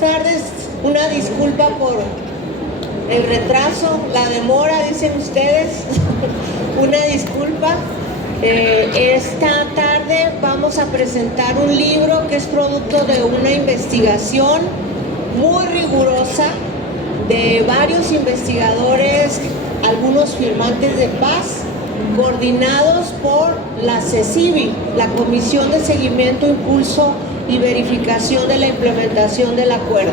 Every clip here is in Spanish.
tardes. Una disculpa por el retraso, la demora, dicen ustedes. Una disculpa. Esta tarde vamos a presentar un libro que es producto de una investigación muy rigurosa de varios investigadores, algunos firmantes de paz, coordinados por la CECIBI, la Comisión de Seguimiento, Impulso y Verificación de la Implementación del Acuerdo.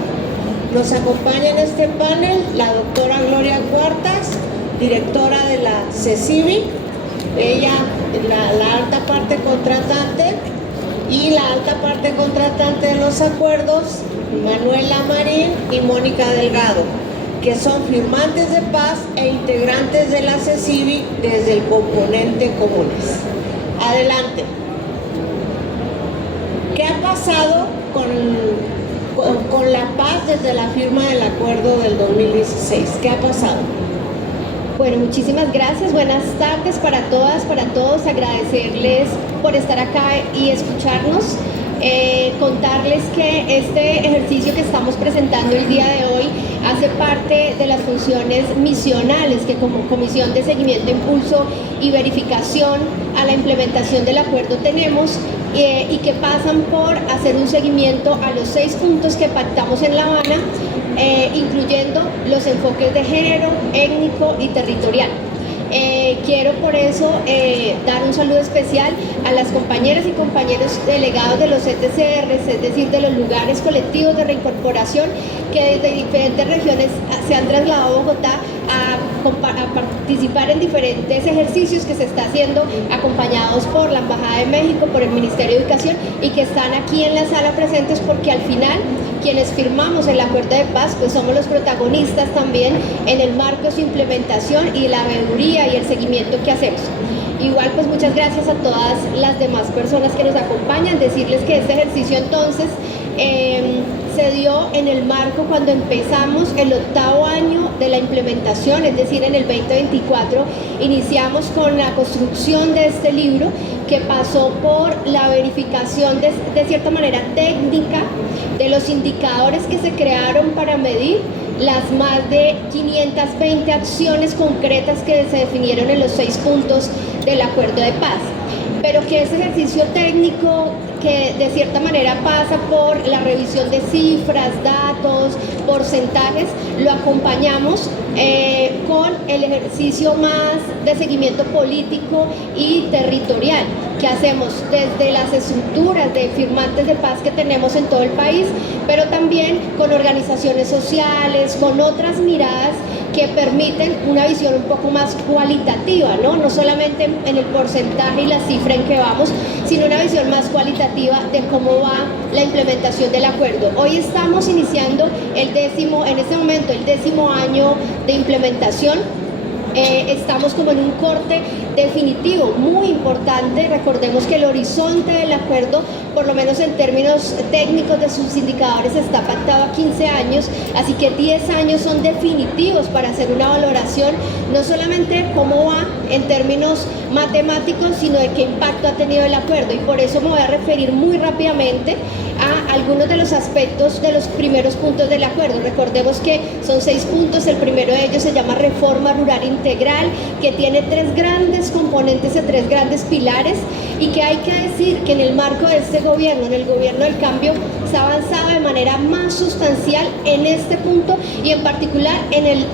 Nos acompaña en este panel la doctora Gloria Cuartas, directora de la CECIBI, ella la alta parte contratante, y la alta parte contratante de los acuerdos, Manuela Marín y Mónica Delgado, que son firmantes de paz e integrantes de la CECIBI desde el componente comunes. Adelante. ¿Qué ha pasado con la paz desde la firma del acuerdo del 2016? ¿Qué ha pasado? Bueno, muchísimas gracias. Buenas tardes para todas, para todos. Agradecerles por estar acá y escucharnos. Contarles que este ejercicio que estamos presentando el día de hoy hace parte de las funciones misionales que como Comisión de Seguimiento, Impulso y Verificación a la implementación del acuerdo tenemos y que pasan por hacer un seguimiento a los 6 puntos que pactamos en La Habana, incluyendo los enfoques de género, étnico y territorial. Quiero por eso dar un saludo especial a las compañeras y compañeros delegados de los ETCRs, es decir, de los lugares colectivos de reincorporación que desde diferentes regiones se han trasladado a Bogotá a participar en diferentes ejercicios que se está haciendo acompañados por la Embajada de México, por el Ministerio de Educación y que están aquí en la sala presentes porque al final quienes firmamos el acuerdo de paz pues somos los protagonistas también en el marco de su implementación y la veeduría y el seguimiento que hacemos. Igual pues muchas gracias a todas las demás personas que nos acompañan, decirles que este ejercicio entonces se dio en el marco cuando empezamos el 8º año de la implementación, es decir, en el 2024 iniciamos con la construcción de este libro que pasó por la verificación de cierta manera técnica de los indicadores que se crearon para medir las más de 520 acciones concretas que se definieron en los 6 puntos del acuerdo de paz. Pero que ese ejercicio técnico que de cierta manera pasa por la revisión de cifras, datos, porcentajes, lo acompañamos con el ejercicio más de seguimiento político y territorial que hacemos desde las estructuras de firmantes de paz que tenemos en todo el país, pero también con organizaciones sociales, con otras miradas que permiten una visión un poco más cualitativa, ¿no? No solamente en el porcentaje y la cifra en que vamos, sino una visión más cualitativa de cómo va la implementación del acuerdo. Hoy estamos iniciando en este momento el 10º año de implementación. Estamos como en un corte definitivo muy importante. Recordemos que el horizonte del acuerdo, por lo menos en términos técnicos de sus indicadores, está pactado a 15 años, así que 10 años son definitivos para hacer una valoración, no solamente de cómo va en términos matemáticos, sino de qué impacto ha tenido el acuerdo, y por eso me voy a referir muy rápidamente a algunos de los aspectos de los primeros puntos del acuerdo. Recordemos que son 6 puntos, el primero de ellos se llama Reforma Rural Integral, que tiene 3 grandes componentes y 3 grandes pilares, y que hay que decir que en el marco de este gobierno, en el gobierno del cambio, se ha avanzado de manera más sustancial en este punto y en particular en el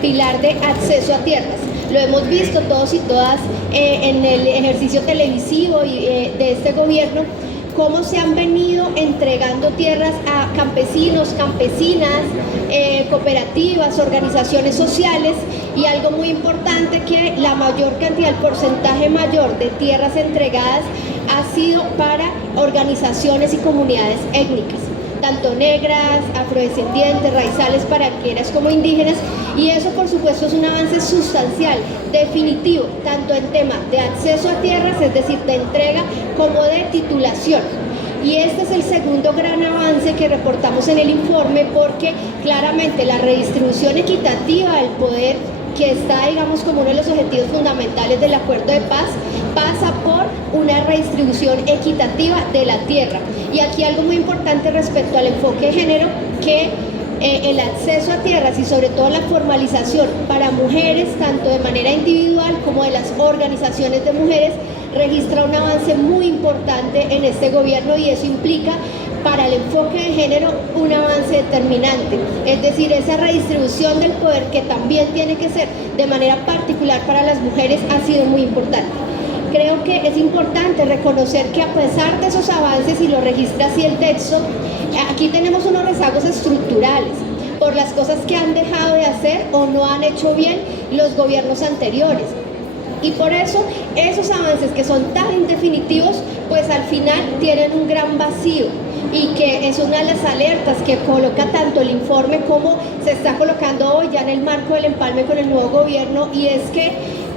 pilar de acceso a tierras. Lo hemos visto todos y todas en el ejercicio televisivo de este gobierno, cómo se han venido entregando tierras a campesinos, campesinas, cooperativas, organizaciones sociales, y algo muy importante, que la mayor cantidad, el porcentaje mayor de tierras entregadas ha sido para organizaciones y comunidades étnicas, tanto negras, afrodescendientes, raizales, paraqueras como indígenas, y eso por supuesto es un avance sustancial, definitivo, tanto en tema de acceso a tierras, es decir, de entrega, como de titulación. Y este es el segundo gran avance que reportamos en el informe, porque claramente la redistribución equitativa del poder que está, digamos, como uno de los objetivos fundamentales del acuerdo de paz, pasa por una redistribución equitativa de la tierra. Y aquí algo muy importante respecto al enfoque de género, que el acceso a tierras y sobre todo la formalización para mujeres, tanto de manera individual como de las organizaciones de mujeres, registra un avance muy importante en este gobierno, y eso implica para el enfoque de género un avance determinante, es decir, esa redistribución del poder, que también tiene que ser de manera particular para las mujeres, ha sido muy importante. Creo que es importante reconocer que a pesar de esos avances, y lo registra así el texto, aquí tenemos unos rezagos estructurales por las cosas que han dejado de hacer o no han hecho bien los gobiernos anteriores. Y por eso esos avances que son tan indefinitivos, pues al final tienen un gran vacío, y que es una de las alertas que coloca tanto el informe como se está colocando hoy ya en el marco del empalme con el nuevo gobierno, y es que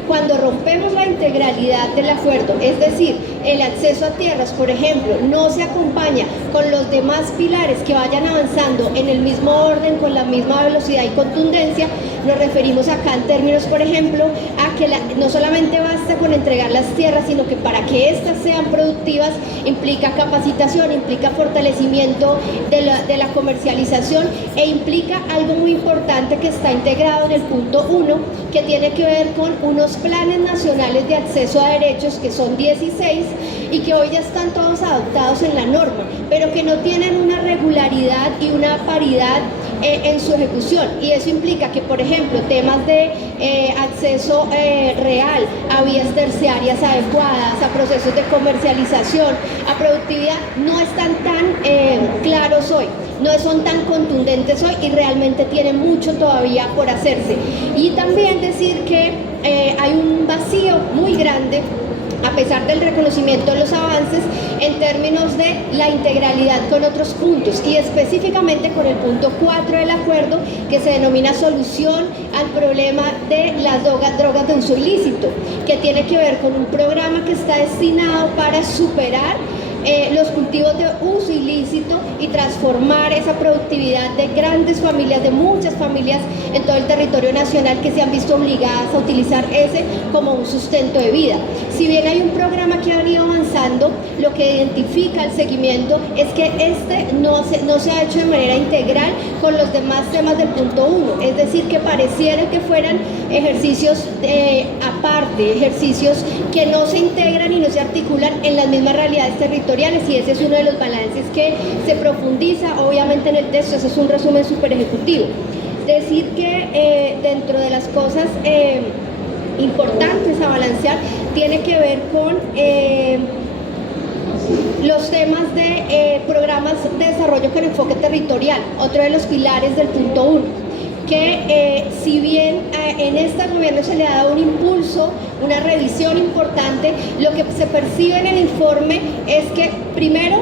cuando rompemos la integralidad del acuerdo, es decir, el acceso a tierras, por ejemplo, no se acompaña con los demás pilares que vayan avanzando en el mismo orden, con la misma velocidad y contundencia, nos referimos acá en términos, por ejemplo, a que no solamente basta con entregar las tierras, sino que para que éstas sean productivas implica capacitación, implica fortalecimiento de la comercialización, e implica algo muy importante que está integrado en el punto 1, que tiene que ver con unos planes nacionales de acceso a derechos, que son 16 y que hoy ya están todos adoptados en la norma, pero que no tienen una regularidad y una paridad en su ejecución, y eso implica que, por ejemplo, temas de acceso real a vías terciarias adecuadas, a procesos de comercialización, a productividad, no están tan claros hoy, no son tan contundentes hoy, y realmente tienen mucho todavía por hacerse. Y también decir que hay un vacío muy grande, a pesar del reconocimiento de los avances, en términos de la integralidad con otros puntos, y específicamente con el punto 4 del acuerdo, que se denomina solución al problema de las drogas de uso ilícito, que tiene que ver con un programa que está destinado para superar los cultivos de uso ilícito y transformar esa productividad de grandes familias, de muchas familias en todo el territorio nacional, que se han visto obligadas a utilizar ese como un sustento de vida. Si bien hay un programa que ha venido avanzando, lo que identifica el seguimiento es que este no se ha hecho de manera integral con los demás temas del punto 1, es decir, que pareciera que fueran ejercicios aparte, ejercicios que no se integran y no se articulan en las mismas realidades territoriales, y ese es uno de los balances que se profundiza obviamente en el texto. Ese es un resumen súper ejecutivo. Decir que dentro de las cosas importantes a balancear tiene que ver con los temas de programas de desarrollo con enfoque territorial, otro de los pilares del punto 1, que si bien en este gobierno se le ha dado un impulso, una revisión importante, lo que se percibe en el informe es que primero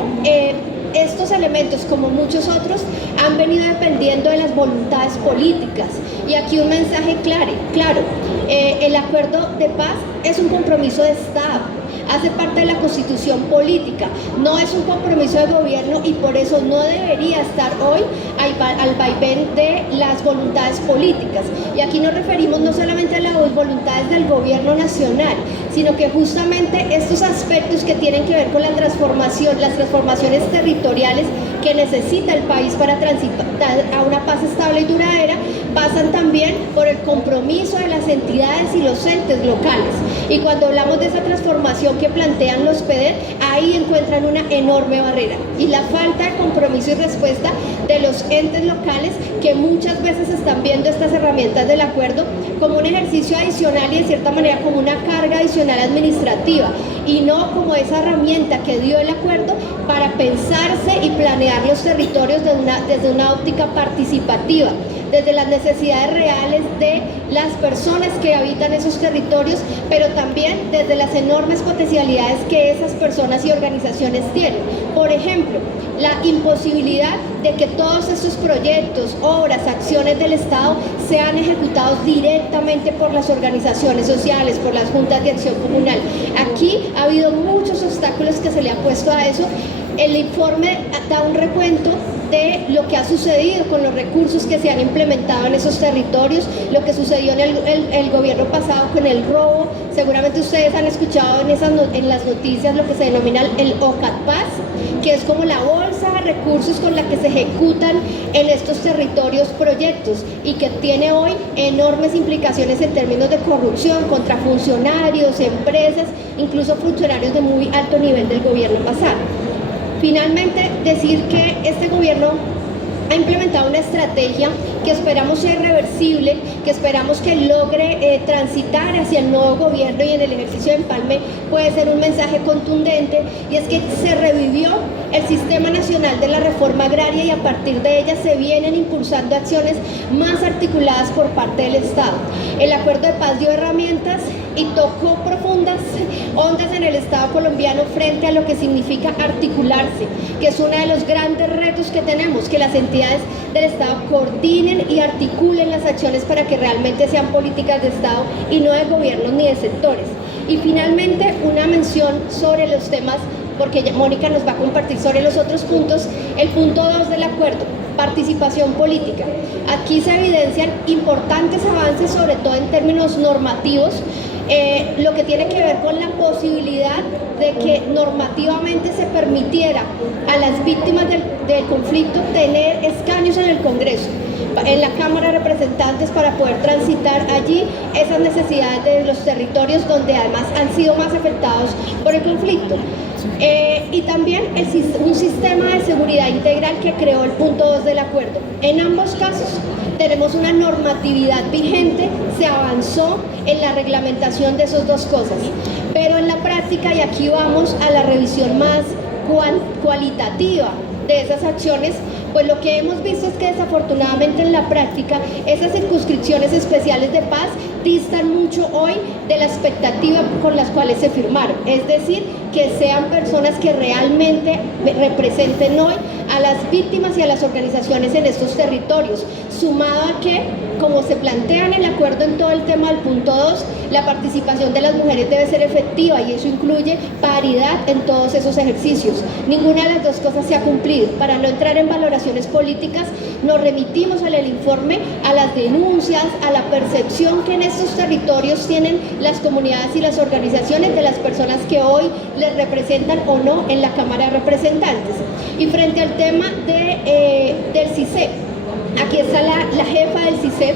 estos elementos, como muchos otros, han venido dependiendo de las voluntades políticas, y aquí un mensaje claro, el acuerdo de paz es un compromiso de Estado, hace parte de la constitución política, no es un compromiso de gobierno, y por eso no debería estar hoy al vaivén de las voluntades políticas. Y aquí nos referimos no solamente a las voluntades del gobierno nacional, sino que justamente estos aspectos que tienen que ver con la transformación, las transformaciones territoriales que necesita el país para transitar a una paz estable y duradera, pasan también por el compromiso de las entidades y los entes locales. Y cuando hablamos de esa transformación que plantean los PEDER, ahí encuentran una enorme barrera, y la falta de compromiso y respuesta de los entes locales, que muchas veces están viendo estas herramientas del acuerdo como un ejercicio adicional y de cierta manera como una carga adicional administrativa, y no como esa herramienta que dio el acuerdo para pensarse y planear los territorios desde una óptica participativa, desde las necesidades reales de las personas que habitan esos territorios, pero también desde las enormes potencialidades que esas personas y organizaciones tienen. Por ejemplo, la imposibilidad de que todos estos proyectos, obras, acciones del Estado sean ejecutados directamente por las organizaciones sociales, por las juntas de acción comunal. Aquí ha habido muchos obstáculos que se le ha puesto a eso. El informe da un recuento de lo que ha sucedido con los recursos que se han implementado en esos territorios, lo que sucedió en el gobierno pasado con el robo. Seguramente ustedes han escuchado en las noticias lo que se denomina el OCATPAS, que es como la bolsa de recursos con la que se ejecutan en estos territorios proyectos y que tiene hoy enormes implicaciones en términos de corrupción contra funcionarios, empresas, incluso funcionarios de muy alto nivel del gobierno pasado. Finalmente, decir que este gobierno ha implementado una estrategia que esperamos sea irreversible, que esperamos que logre transitar hacia el nuevo gobierno, y en el ejercicio de empalme puede ser un mensaje contundente, y es que se revivió el Sistema Nacional de la Reforma Agraria y a partir de ella se vienen impulsando acciones más articuladas por parte del Estado. El Acuerdo de Paz dio herramientas y tocó profundas ondas en el Estado colombiano frente a lo que significa articularse, que es uno de los grandes retos que tenemos, que las entidades del Estado coordinen y articulen las acciones para que realmente sean políticas de Estado y no de gobiernos ni de sectores. Y finalmente, una mención sobre los temas, porque Mónica nos va a compartir sobre los otros puntos. El punto 2 del acuerdo, participación política. Aquí se evidencian importantes avances, sobre todo en términos normativos, lo que tiene que ver con la posibilidad de que normativamente se permitiera a las víctimas del conflicto tener escaños en el Congreso, en la Cámara de Representantes, para poder transitar allí esas necesidades de los territorios donde además han sido más afectados por el conflicto. Y también un sistema de seguridad integral que creó el punto 2 del acuerdo. En ambos casos tenemos una normatividad vigente, se avanzó en la reglamentación de esas dos cosas, pero en la práctica, y aquí vamos a la revisión más cualitativa de esas acciones, pues lo que hemos visto es que desafortunadamente en la práctica esas circunscripciones especiales de paz distan mucho hoy de la expectativa con las cuales se firmaron, es decir, que sean personas que realmente representen hoy a las víctimas y a las organizaciones en estos territorios, sumado a que, como se plantea en el acuerdo en todo el tema del punto 2, la participación de las mujeres debe ser efectiva, y eso incluye paridad en todos esos ejercicios. Ninguna de las dos cosas se ha cumplido. Para no entrar en valoraciones políticas, nos remitimos en el informe a las denuncias, a la percepción que en estos territorios tienen las comunidades y las organizaciones de las personas que hoy les representan o no en la Cámara de Representantes. Y frente al tema del CISEP, aquí está la jefa del CISEP,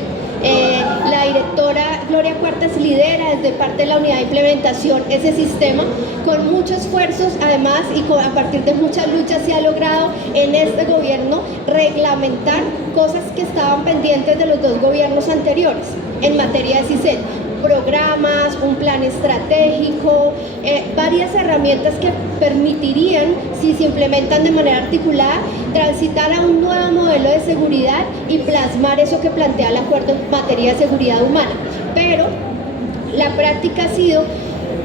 la directora Gloria Cuartas lidera desde parte de la unidad de implementación ese sistema con muchos esfuerzos, además, y a partir de muchas luchas se ha logrado en este gobierno reglamentar cosas que estaban pendientes de los dos gobiernos anteriores en materia de CISEP. Programas, un plan estratégico, varias herramientas que permitirían, si se implementan de manera articulada, transitar a un nuevo modelo de seguridad y plasmar eso que plantea el acuerdo en materia de seguridad humana. Pero la práctica ha sido,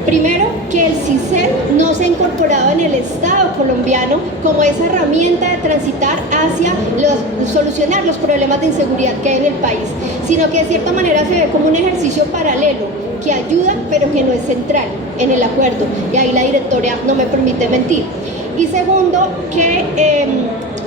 primero, que el CISEP no se ha incorporado en el Estado colombiano como esa herramienta de transitar hacia solucionar los problemas de inseguridad que hay en el país, sino que de cierta manera se ve como un ejercicio paralelo que ayuda pero que no es central en el acuerdo, y ahí la directora no me permite mentir. Y segundo, que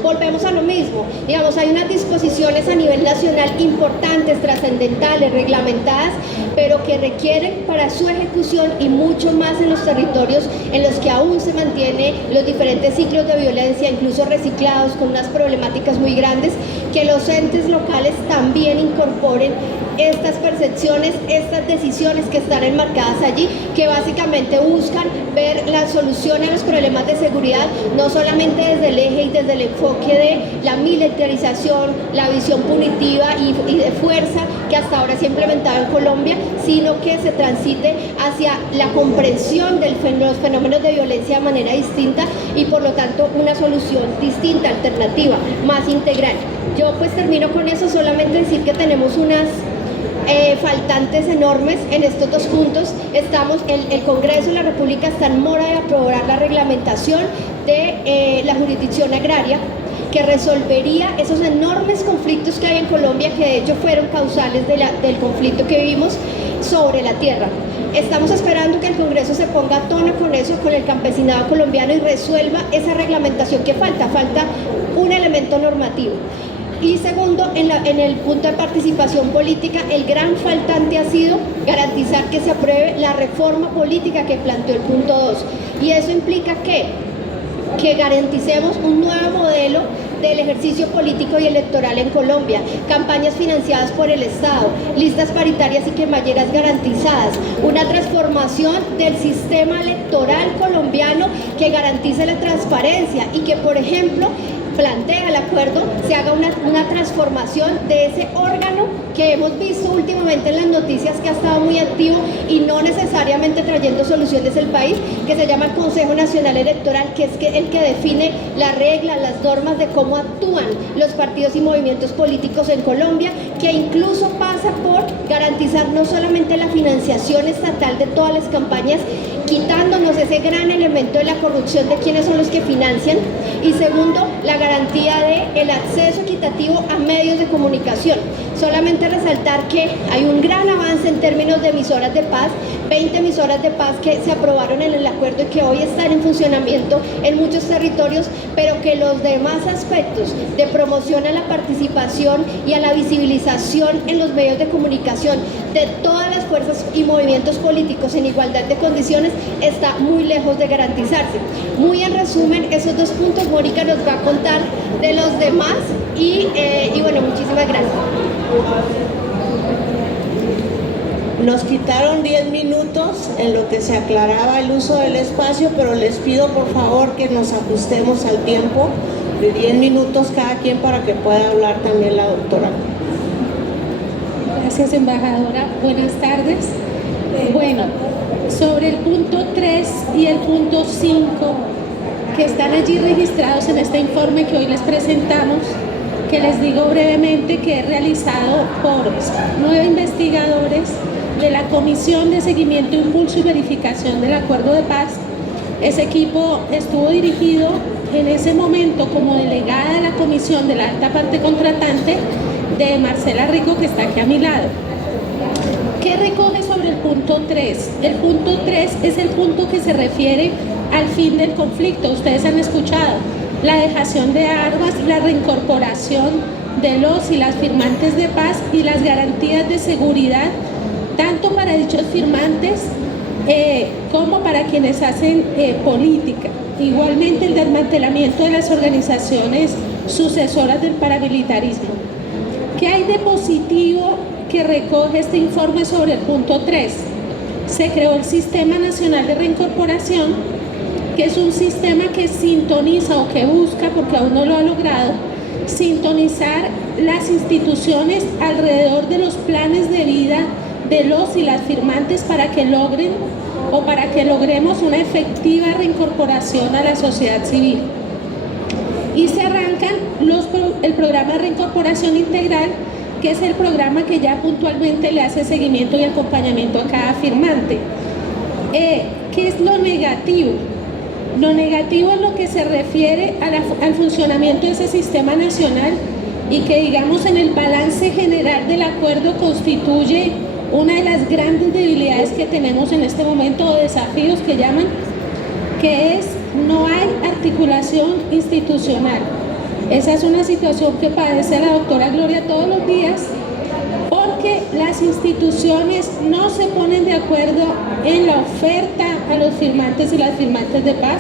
volvemos a lo mismo, digamos, hay unas disposiciones a nivel nacional importantes, trascendentales, reglamentadas, pero que requieren para su ejecución, y mucho más en los territorios en los que aún se mantienen los diferentes ciclos de violencia, incluso reciclados, con unas problemáticas muy grandes, que los entes locales también incorporen estas percepciones, estas decisiones que están enmarcadas allí, que básicamente buscan ver la solución a los problemas de seguridad, no solamente desde el eje y desde el enfoque de la militarización, la visión punitiva y de fuerza que hasta ahora se ha implementado en Colombia, sino que se transite hacia la comprensión de los fenómenos de violencia de manera distinta, y por lo tanto una solución distinta, alternativa, más integral. Yo pues termino con eso, solamente decir que tenemos unas faltantes enormes en estos dos puntos. El Congreso de la República está en mora de aprobar la reglamentación de la jurisdicción agraria, que resolvería esos enormes conflictos que hay en Colombia, que de hecho fueron causales del conflicto que vivimos sobre la tierra. Estamos esperando que el Congreso se ponga a tono con eso, con el campesinado colombiano, y resuelva esa reglamentación que falta un elemento normativo. Y segundo, en el punto de participación política, el gran faltante ha sido garantizar que se apruebe la reforma política que planteó el punto 2. Y eso implica que garanticemos un nuevo modelo del ejercicio político y electoral en Colombia, campañas financiadas por el Estado, listas paritarias y cremalleras garantizadas, una transformación del sistema electoral colombiano que garantice la transparencia y que, por ejemplo, plantea el acuerdo, se haga una transformación de ese órgano que hemos visto últimamente en las noticias que ha estado muy activo y no necesariamente trayendo soluciones al país, que se llama el Consejo Nacional Electoral, que es el que define las reglas, las normas de cómo actúan los partidos y movimientos políticos en Colombia, que incluso pasa por garantizar no solamente la financiación estatal de todas las campañas, quitándonos ese gran elemento de la corrupción de quiénes son los que financian, y segundo, la garantía del acceso equitativo a medios de comunicación. Solamente resaltar que hay un gran avance en términos de emisoras de paz, 20 emisoras de paz que se aprobaron en el acuerdo y que hoy están en funcionamiento en muchos territorios, pero que los demás aspectos de promoción a la participación y a la visibilización en los medios de comunicación de todas las fuerzas y movimientos políticos en igualdad de condiciones está muy lejos de garantizarse. Muy en resumen, esos dos puntos Mónica nos va a contar de los demás y bueno, muchísimas gracias. Nos quitaron 10 minutos en lo que se aclaraba el uso del espacio, pero les pido por favor que nos ajustemos al tiempo de 10 minutos cada quien para que pueda hablar también la doctora. Gracias, embajadora. Buenas tardes. Bueno, sobre el punto 3 y el punto 5 que están allí registrados en este informe que hoy les presentamos, que les digo brevemente que es realizado por 9 investigadores de la Comisión de Seguimiento, Impulso y Verificación del Acuerdo de Paz. Ese equipo estuvo dirigido en ese momento como delegada de la Comisión de la Alta Parte Contratante de Marcela Rico, que está aquí a mi lado. ¿Qué recoge sobre el punto 3? El punto 3 es el punto que se refiere al fin del conflicto. Ustedes han escuchado la dejación de armas, la reincorporación de los y las firmantes de paz y las garantías de seguridad, tanto para dichos firmantes como para quienes hacen política. Igualmente el desmantelamiento de las organizaciones sucesoras del paramilitarismo. ¿Qué hay de positivo que recoge este informe sobre el punto 3? Se creó el Sistema Nacional de Reincorporación, que es un sistema que sintoniza o que busca, porque aún no lo ha logrado, sintonizar las instituciones alrededor de los planes de vida de los y las firmantes para que logren o para que logremos una efectiva reincorporación a la sociedad civil. Y se arrancan el programa de reincorporación integral, que es el programa que ya puntualmente le hace seguimiento y acompañamiento a cada firmante. ¿Qué es lo negativo? Lo negativo es lo que se refiere al funcionamiento de ese sistema nacional y que, digamos, en el balance general del acuerdo constituye una de las grandes debilidades que tenemos en este momento, o desafíos que llaman, que es no hay articulación institucional. Esa es una situación que padece la doctora Gloria todos los días, porque las instituciones no se ponen de acuerdo en la oferta a los firmantes y las firmantes de paz,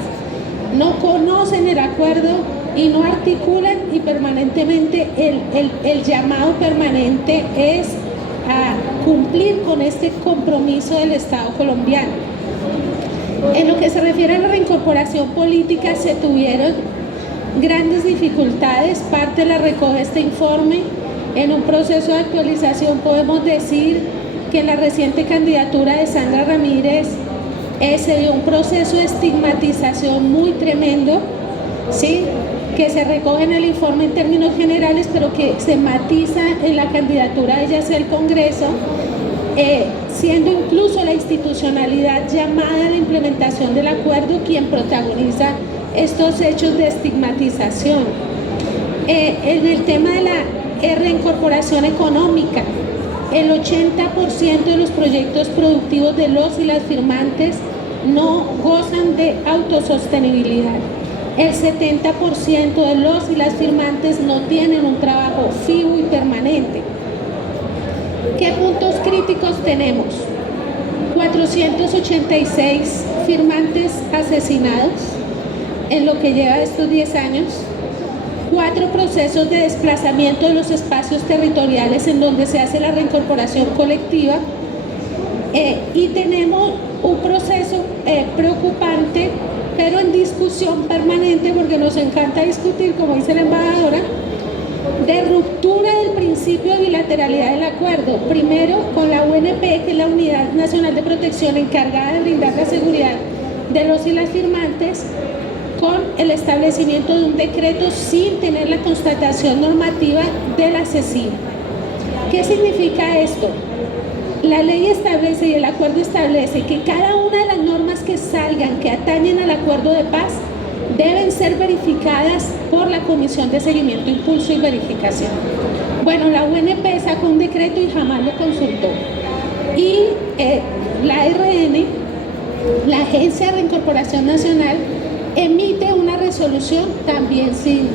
no conocen el acuerdo y no articulan, y permanentemente el llamado permanente es a cumplir con este compromiso del Estado colombiano. En lo que se refiere a la reincorporación política, se tuvieron grandes dificultades, parte la recoge este informe. En un proceso de actualización podemos decir que en la reciente candidatura de Sandra Ramírez se dio un proceso de estigmatización muy tremendo, ¿sí?, que se recoge en el informe en términos generales, pero que se matiza en la candidatura de ella hacia el Congreso, siendo incluso la institucionalidad llamada a la implementación del acuerdo quien protagoniza estos hechos de estigmatización. En el tema de la reincorporación económica, el 80% de los proyectos productivos de los y las firmantes no gozan de autosostenibilidad. el 70% de los y las firmantes no tienen un trabajo fijo y permanente. ¿Qué puntos críticos tenemos? 486 firmantes asesinados en lo que lleva estos 10 años, 4 procesos de desplazamiento de los espacios territoriales en donde se hace la reincorporación colectiva, y tenemos un proceso preocupante, pero en discusión permanente, porque nos encanta discutir, como dice la embajadora, de ruptura del principio de bilateralidad del acuerdo, primero con la UNP, que es la Unidad Nacional de Protección encargada de brindar la seguridad de los y las firmantes, con el establecimiento de un decreto sin tener la constatación normativa del asesino. ¿Qué significa esto? La ley establece y el acuerdo establece que cada una de las normas que salgan, que atañen al acuerdo de paz, deben ser verificadas por la Comisión de Seguimiento, Impulso y Verificación. Bueno, la UNP sacó un decreto y jamás lo consultó. Y la RN, la Agencia de Reincorporación Nacional, emite una resolución también sin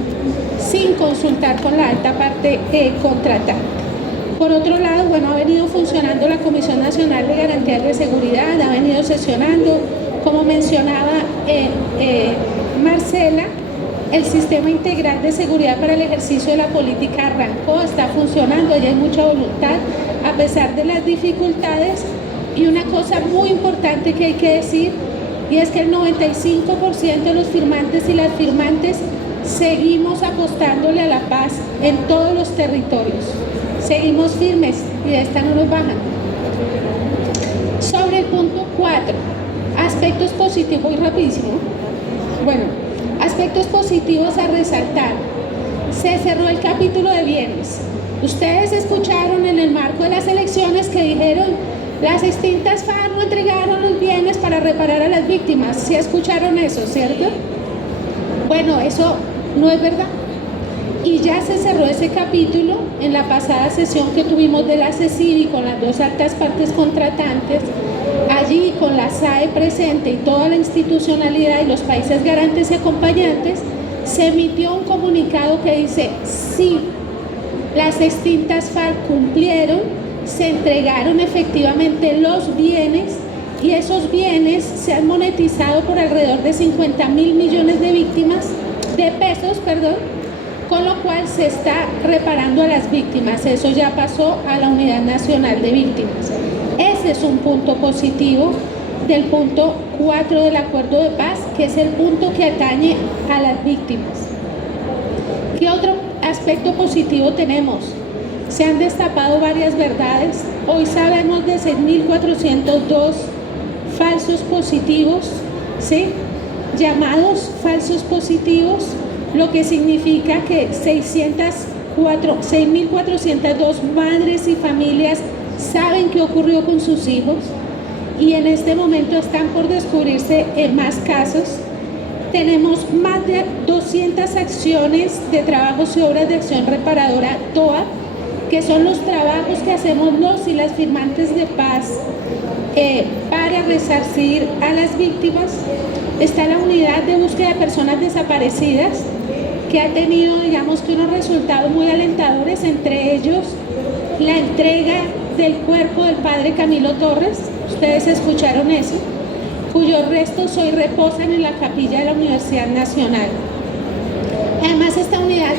consultar con la alta parte contratante. Por otro lado, bueno, ha venido funcionando la Comisión Nacional de Garantías de Seguridad, ha venido sesionando, como mencionaba Marcela, el Sistema Integral de Seguridad para el Ejercicio de la Política arrancó, está funcionando, allá hay mucha voluntad, a pesar de las dificultades. Y una cosa muy importante que hay que decir, y es que el 95% de los firmantes y las firmantes seguimos apostándole a la paz en todos los territorios. Seguimos firmes y de esta no nos bajan. Sobre el punto 4, aspectos positivos, y rapidísimo. Bueno, aspectos positivos a resaltar. Se cerró el capítulo de bienes. Ustedes escucharon en el marco de las elecciones que dijeron las extintas FARC no entregaron los bienes para reparar a las víctimas. ¿Sí escucharon eso, cierto? Bueno, eso no es verdad. Y ya se cerró ese capítulo en la pasada sesión que tuvimos de la CECIBI con las 2 altas partes contratantes, allí con la SAE presente y toda la institucionalidad y los países garantes y acompañantes, se emitió un comunicado que dice: sí, las extintas FARC cumplieron, se entregaron efectivamente los bienes y esos bienes se han monetizado por alrededor de 50.000 millones de pesos, con lo cual se está reparando a las víctimas. Eso ya pasó a la Unidad Nacional de Víctimas. Ese es un punto positivo del punto 4 del Acuerdo de Paz, que es el punto que atañe a las víctimas. ¿Qué otro aspecto positivo tenemos? Se han destapado varias verdades. Hoy sabemos de 6.402 falsos positivos, ¿sí? Llamados falsos positivos, lo que significa que 6.402 madres y familias saben qué ocurrió con sus hijos y en este momento están por descubrirse más casos. Tenemos más de 200 acciones de trabajos y obras de acción reparadora TOA, que son los trabajos que hacemos los y las firmantes de paz para resarcir a las víctimas. Está la unidad de búsqueda de personas desaparecidas, que ha tenido, digamos, que unos resultados muy alentadores, entre ellos la entrega del cuerpo del padre Camilo Torres, ustedes escucharon eso, cuyos restos hoy reposan en la capilla de la Universidad Nacional. Además, esta unidad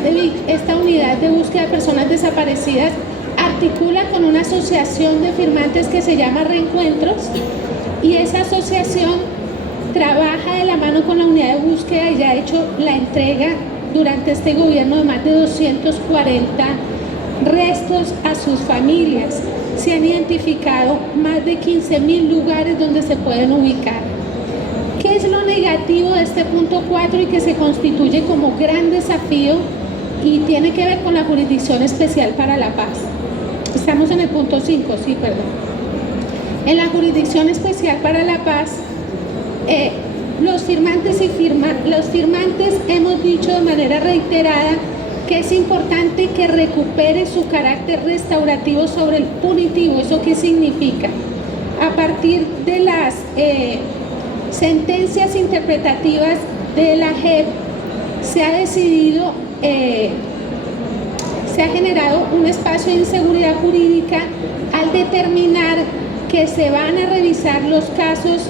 de búsqueda de personas desaparecidas articula con una asociación de firmantes que se llama Reencuentros, y esa asociación trabaja de la mano con la unidad de búsqueda y ya ha hecho la entrega durante este gobierno de más de 240 restos a sus familias. Se han identificado más de 15.000 lugares donde se pueden ubicar. ¿Qué es lo negativo de este punto 4 y que se constituye como gran desafío y tiene que ver con la Jurisdicción Especial para la Paz? Estamos en el punto 5, sí, perdón. En la Jurisdicción Especial para la Paz, los firmantes hemos dicho de manera reiterada que es importante que recupere su carácter restaurativo sobre el punitivo. ¿Eso qué significa? A partir de las sentencias interpretativas de la JEP se ha decidido, se ha generado un espacio de inseguridad jurídica al determinar que se van a revisar los casos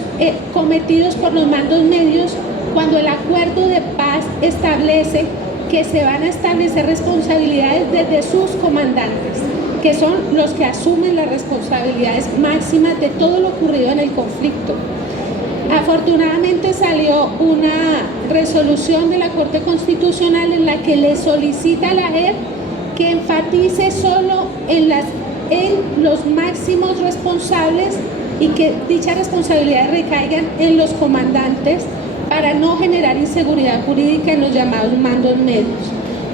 cometidos por los mandos medios cuando el acuerdo de paz establece que se van a establecer responsabilidades desde sus comandantes, que son los que asumen las responsabilidades máximas de todo lo ocurrido en el conflicto. Afortunadamente salió una resolución de la Corte Constitucional en la que le solicita a la JEP que enfatice solo en los máximos responsables y que dichas responsabilidades recaigan en los comandantes para no generar inseguridad jurídica en los llamados mandos medios.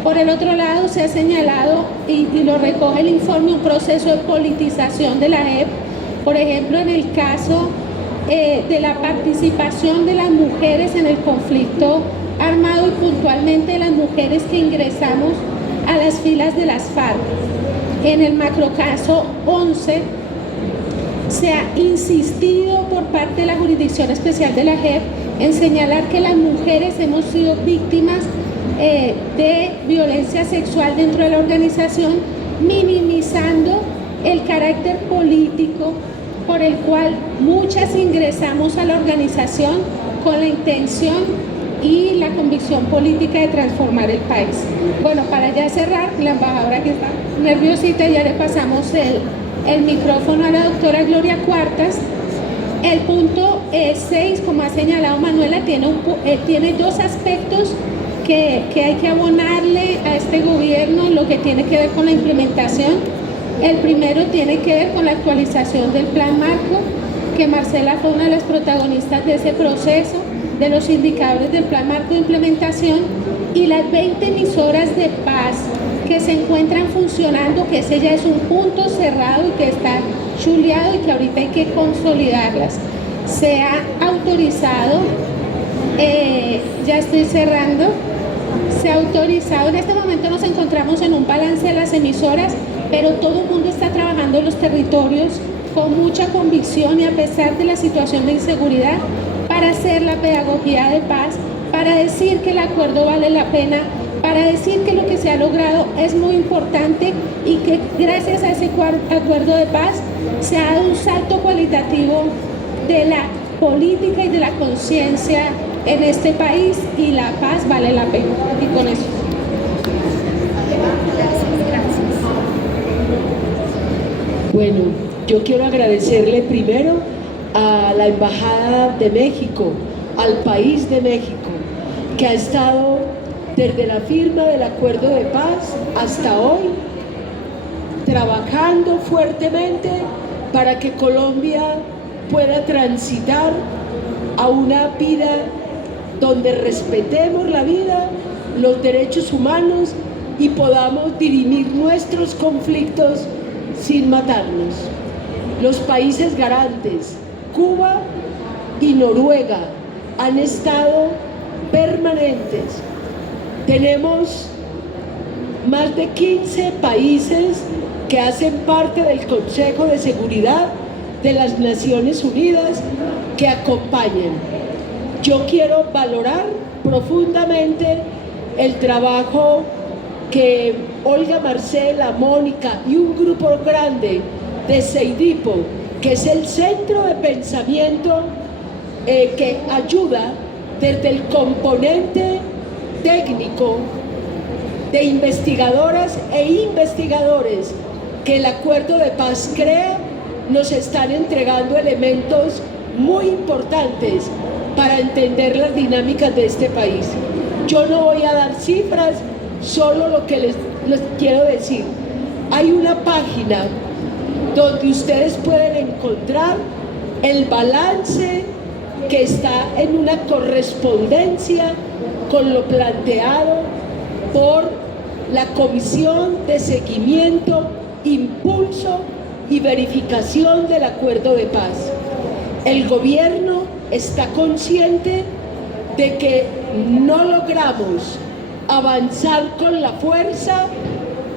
Por el otro lado, se ha señalado, y lo recoge el informe, un proceso de politización de la JEP, por ejemplo, en el caso de la participación de las mujeres en el conflicto armado y puntualmente de las mujeres que ingresamos a las filas de las FARC. En el macrocaso 11 se ha insistido por parte de la Jurisdicción Especial de la JEP en señalar que las mujeres hemos sido víctimas de violencia sexual dentro de la organización, minimizando el carácter político por el cual muchas ingresamos a la organización con la intención y la convicción política de transformar el país. Bueno, para ya cerrar, la embajadora que está nerviosita, ya le pasamos el micrófono a la doctora Gloria Cuartas. El punto 6, como ha señalado Manuela, tiene dos aspectos que hay que abonarle a este gobierno, lo que tiene que ver con la implementación. El primero tiene que ver con la actualización del Plan Marco, que Marcela fue una de las protagonistas de ese proceso, de los indicadores del Plan Marco de implementación, y las 20 emisoras de paz que se encuentran funcionando, que ese ya es un punto cerrado y que está chuleado y que ahorita hay que consolidarlas. Se ha autorizado, ya estoy cerrando, se ha autorizado, en este momento nos encontramos en un balance de las emisoras, pero todo el mundo está trabajando en los territorios con mucha convicción y a pesar de la situación de inseguridad para hacer la pedagogía de paz, para decir que el acuerdo vale la pena, para decir que lo que se ha logrado es muy importante y que gracias a ese acuerdo de paz se ha dado un salto cualitativo de la política y de la conciencia en este país y la paz vale la pena. Y con eso. Bueno, yo quiero agradecerle primero a la Embajada de México, al país de México, que ha estado desde la firma del acuerdo de paz hasta hoy, trabajando fuertemente para que Colombia pueda transitar a una vida donde respetemos la vida, los derechos humanos y podamos dirimir nuestros conflictos sin matarnos. Los países garantes, Cuba y Noruega, han estado permanentes. Tenemos más de 15 países que hacen parte del Consejo de Seguridad de las Naciones Unidas que acompañan. Yo quiero valorar profundamente el trabajo que Olga Marcela, Mónica y un grupo grande de CEIDIPO, que es el centro de pensamiento que ayuda desde el componente técnico de investigadoras e investigadores que el acuerdo de paz crea, nos están entregando elementos muy importantes para entender las dinámicas de este país. Yo no voy a dar cifras, solo lo que les quiero decir. Hay una página donde ustedes pueden encontrar el balance que está en una correspondencia con lo planteado por la Comisión de Seguimiento, Impulso y Verificación del Acuerdo de Paz. El gobierno está consciente de que no logramos avanzar con la fuerza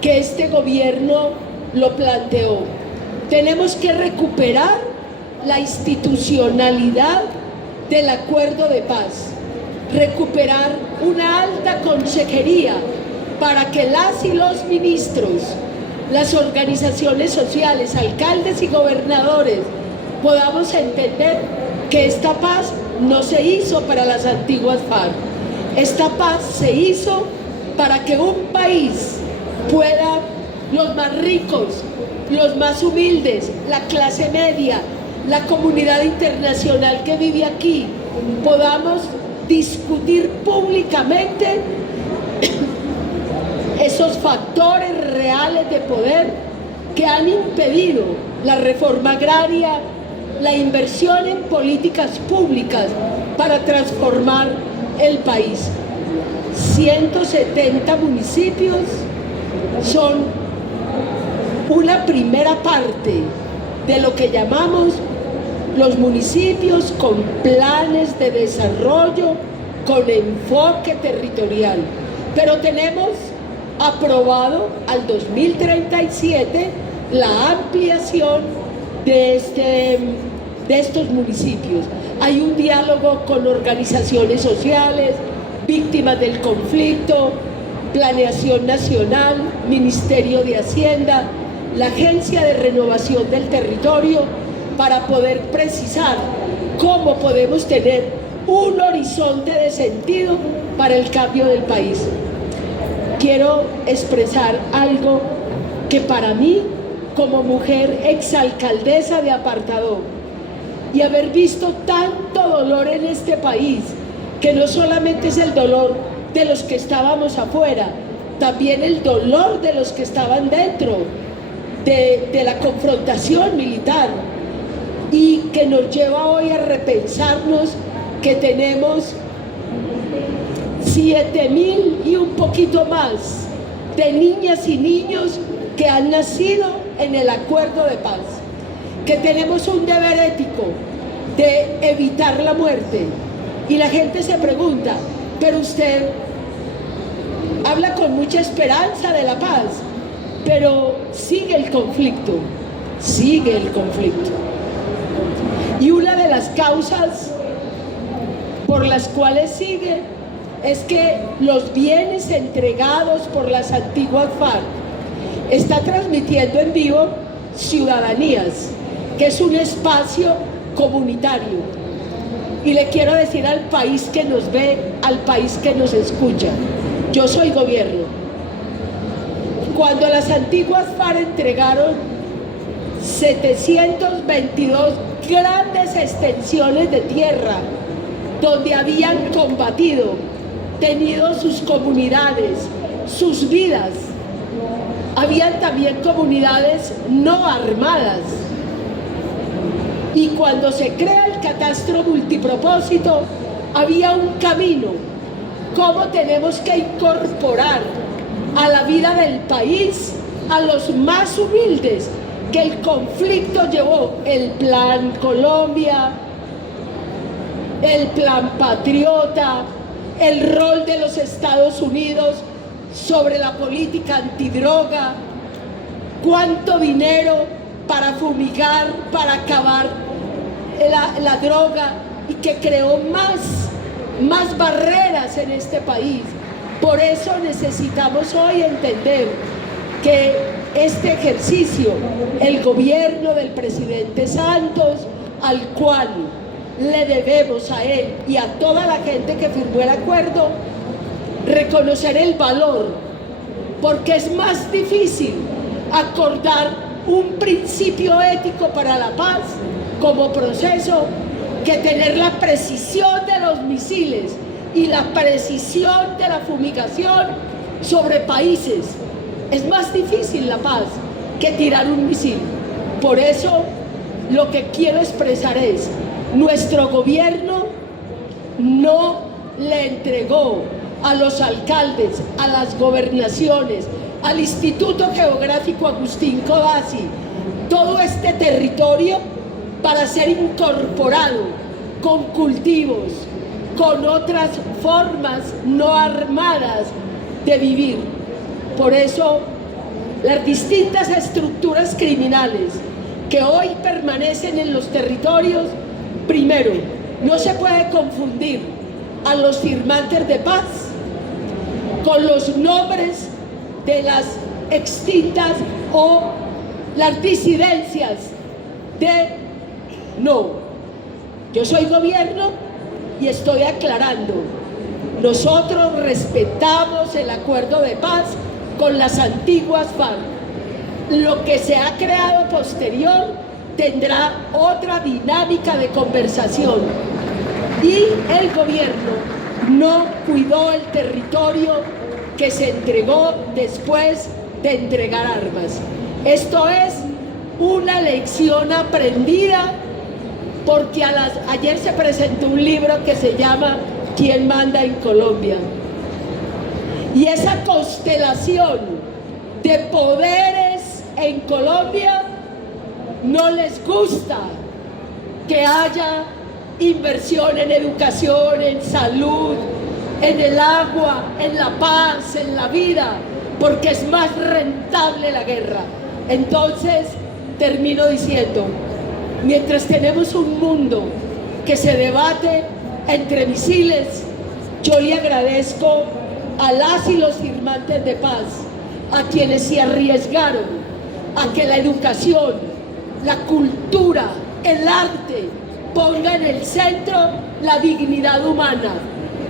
que este gobierno lo planteó. Tenemos que recuperar la institucionalidad del acuerdo de paz. recuperar una alta consejería para que las y los ministros, las organizaciones sociales, alcaldes y gobernadores podamos entender que esta paz no se hizo para las antiguas FARC. Esta paz se hizo para que un país pueda, los más ricos, los más humildes, la clase media, la comunidad internacional que vive aquí, podamos discutir públicamente esos factores reales de poder que han impedido la reforma agraria, la inversión en políticas públicas para transformar el país. 170 municipios son una primera parte de lo que llamamos los municipios con planes de desarrollo, con enfoque territorial. Pero tenemos aprobado al 2037 la ampliación de estos municipios. Hay un diálogo con organizaciones sociales, víctimas del conflicto, Planeación Nacional, Ministerio de Hacienda, la Agencia de Renovación del Territorio, para poder precisar cómo podemos tener un horizonte de sentido para el cambio del país. Quiero expresar algo que para mí, como mujer exalcaldesa de Apartadó, y haber visto tanto dolor en este país, que no solamente es el dolor de los que estábamos afuera, también el dolor de los que estaban dentro de la confrontación militar, y que nos lleva hoy a repensarnos que tenemos 7.000 y un poquito más de niñas y niños que han nacido en el acuerdo de paz, que tenemos un deber ético de evitar la muerte. Y la gente se pregunta, pero usted habla con mucha esperanza de la paz, pero sigue el conflicto, sigue el conflicto. Y una de las causas por las cuales sigue es que los bienes entregados por las antiguas FARC está transmitiendo en vivo Ciudadanías, que es un espacio comunitario. Y le quiero decir al país que nos ve, al país que nos escucha, yo soy gobierno. Cuando las antiguas FARC entregaron 722 grandes extensiones de tierra donde habían combatido, tenido sus comunidades, sus vidas, habían también comunidades no armadas. Y cuando se crea el catastro multipropósito, había un camino, cómo tenemos que incorporar a la vida del país a los más humildes, que el conflicto llevó el Plan Colombia, el Plan Patriota, el rol de los Estados Unidos sobre la política antidroga, cuánto dinero para fumigar, para acabar la droga, y que creó más barreras en este país. Por eso necesitamos hoy entender que este ejercicio, el gobierno del presidente Santos, al cual le debemos a él y a toda la gente que firmó el acuerdo, reconocer el valor, porque es más difícil acordar un principio ético para la paz como proceso que tener la precisión de los misiles y la precisión de la fumigación sobre países. Es más difícil la paz que tirar un misil. Por eso lo que quiero expresar es, nuestro gobierno no le entregó a los alcaldes, a las gobernaciones, al Instituto Geográfico Agustín Codazzi, todo este territorio para ser incorporado con cultivos, con otras formas no armadas de vivir. Por eso, las distintas estructuras criminales que hoy permanecen en los territorios, primero, no se puede confundir a los firmantes de paz con los nombres de las extintas o las disidencias de no. Yo soy gobierno y estoy aclarando. Nosotros respetamos el acuerdo de paz con las antiguas FARC. Lo que se ha creado posterior tendrá otra dinámica de conversación. Y el gobierno no cuidó el territorio que se entregó después de entregar armas. Esto es una lección aprendida, porque ayer se presentó un libro que se llama ¿Quién manda en Colombia? Y esa constelación de poderes en Colombia no les gusta que haya inversión en educación, en salud, en el agua, en la paz, en la vida, porque es más rentable la guerra. Entonces, termino diciendo, mientras tenemos un mundo que se debate entre misiles, yo le agradezco a las y los firmantes de paz, a quienes se arriesgaron a que la educación, la cultura, el arte ponga en el centro la dignidad humana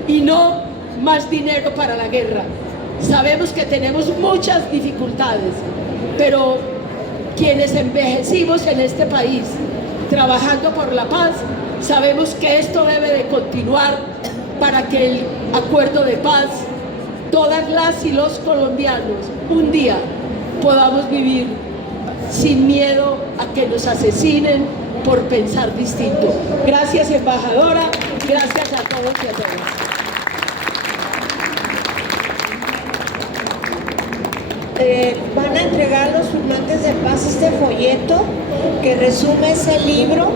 y no más dinero para la guerra. Sabemos que tenemos muchas dificultades, pero quienes envejecimos en este país trabajando por la paz, sabemos que esto debe de continuar para que el acuerdo de paz, todas las y los colombianos, un día podamos vivir sin miedo a que nos asesinen por pensar distinto. Gracias, embajadora, gracias a todos y a todas. Van a entregar a los firmantes de paz este folleto que resume ese libro,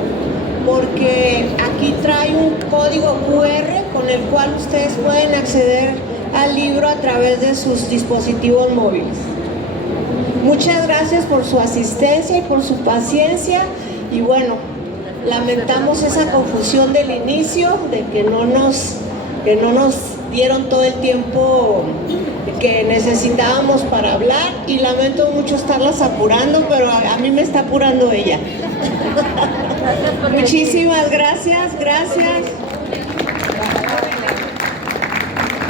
porque aquí trae un código QR con el cual ustedes pueden acceder al libro a través de sus dispositivos móviles. Muchas gracias por su asistencia y por su paciencia, y bueno, lamentamos esa confusión del inicio, de que no nos dieron todo el tiempo que necesitábamos para hablar, y lamento mucho estarlas apurando, pero a mí me está apurando ella. Muchísimas gracias.